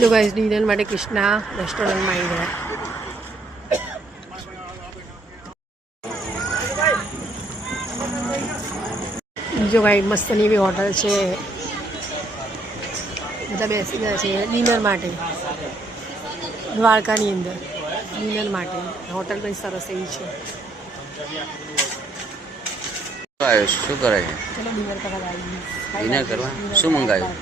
જો guys dinner માટે કૃષ્ણા રેસ્ટોરન્ટમાં આવી ગયા. જો ભાઈ મસ્તની એવી હોટલ છે, બધા બેસી ગયા છે ડિનર માટે. દ્વારકાની અંદર ડિનર માટે હોટલ પણ સરસ એવી છે. શું કરે છે? ચલો ડિનર કરવા ડિનર કરવા શું મંગાવ્યું?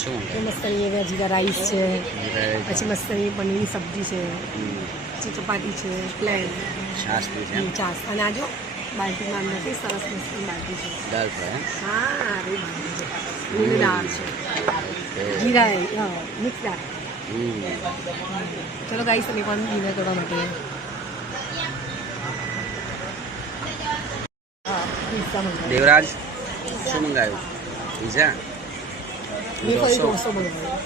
શું મંગાવ્યું? મસ્તની એવી જીરા રાઈસ છે, પછી મસ્તની પનીરની સબ્જી છે, પછી ચપાટી છે, પ્લેન છાસ પી છે? છાસ. અને આજો બાલ્ટીમાં નથી સરસ મસ્તની બાલ્ટી છે. દાલ ફ્રાય? હા અરે લીલી દાળ છે, જીરા મિક્સ દાળ. ચલો ગાઈસ તમે પણ ડિનર કરવા માટે. દેવરાજ શું મંગાવ્યું? પીઝા? ઢોસો મંગાવ્યો.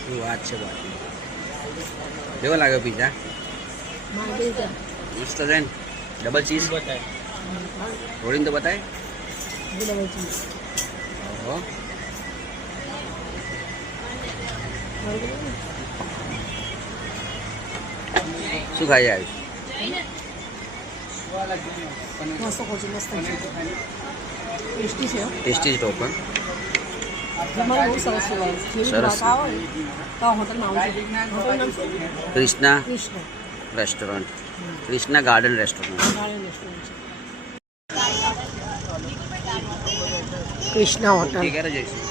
શું વાત છે બાકી? કેવો લાગ્યો પીઝા? મસ્ત છે ને? ડબલ ચીઝ રોડીને તો બતાય. Double cheese. ઓહો, શું ખાઈ આવ્યું? મસ્ત કોચી મસ્ત છે, ટેસ્ટી છે. ટેસ્ટી જ ટોપન. જમવાનું બહુ સરસ છે. સરસ. આવો ને તો આ હોટલમાં આવજો. હોટલ નામ શું? Krishna Krishna restaurant, Krishna garden restaurant. Garden restaurant છે. કૃષ્ણા હોટલ. ક્યારે જઈશું?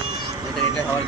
એટલે સવાલ